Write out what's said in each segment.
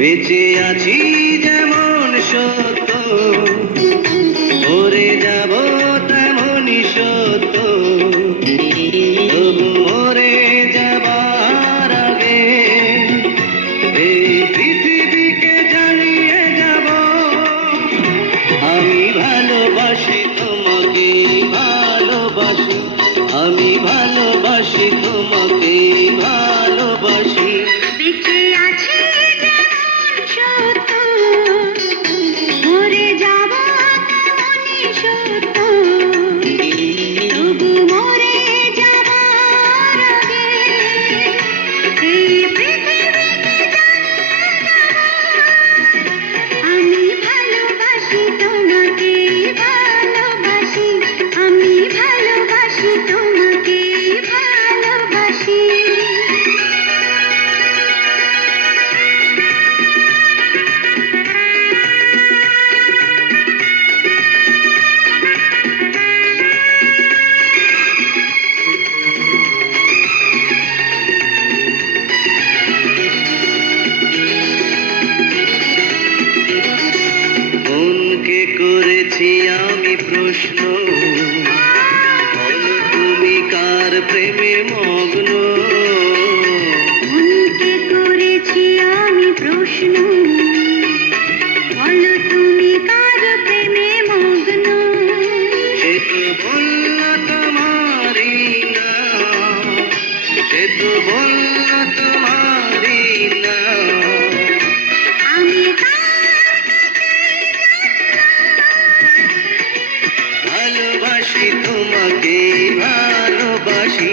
বেঁচে আছি যেমন সত্য, মরে যাব তেমনই সত্য। তবু মরে যাবার আগে এই পৃথিবীকে জানিয়ে যাব, আমি ভালোবাসি তোমাকে, ভালোবাসি, আমি ভালোবাসি তোমাকে, ভালোবাসি। বেঁচে আছি যেমন সত্য, মরে যাব তেমনই সত্য। তবু মরে যাবার আগে এই পৃথিবীকে জানিয়ে যাব, আমি ভালোবাসি তোমাকে, ভালোবাসি, আমি ভালোবাসি তোমাকে, ভালোবাসি। মনকে করেছি আমি প্রশ্ন, বলো তুমি কার প্রেমে মগ্ন। মনকে করেছি আমি প্রশ্ন, বলো তুমি কার প্রেমে মগ্ন। সে তো বলল তোমারই না, সে তো বলল তোমারই না। আমি তার কাছেই ভালোবাসি তোমাকে, ভালোবাসি।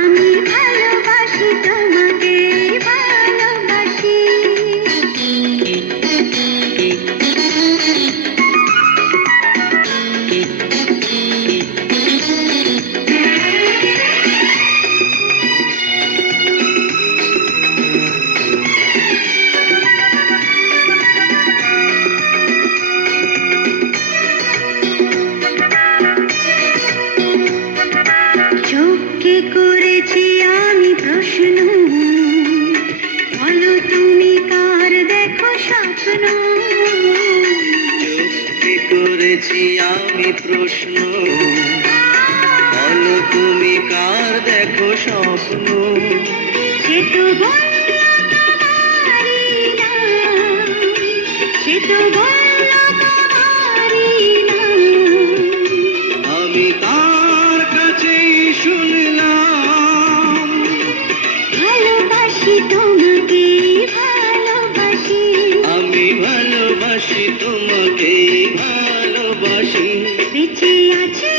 আমি ভালোবাসি তোমাকে, ভালোবাসি। চোখকে করেছি আমি প্রশ্ন, বলো তুমি কার দেখো স্বপ্ন। চোখকে করেছি আমি প্রশ্ন, বলো তুমি কার দেখো স্বপ্ন। সে তো বলল তোমারই না, সে তো বলল তোমারই না। আমি তার কাছেই শুনলাম, ভালোবাসি তোমাকে, ভালোবাসি। আমি ভালোবাসি তোমাকে, ভালোবাসি। বেঁচে আছি